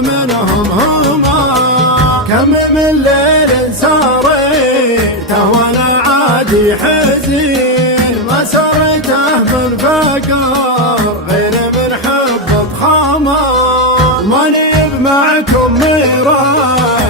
منهم هما. كم من ليل ساريته وانا عادي حزين، ما سريته من فقر غير من حب فخامة. ماني معكم ميراث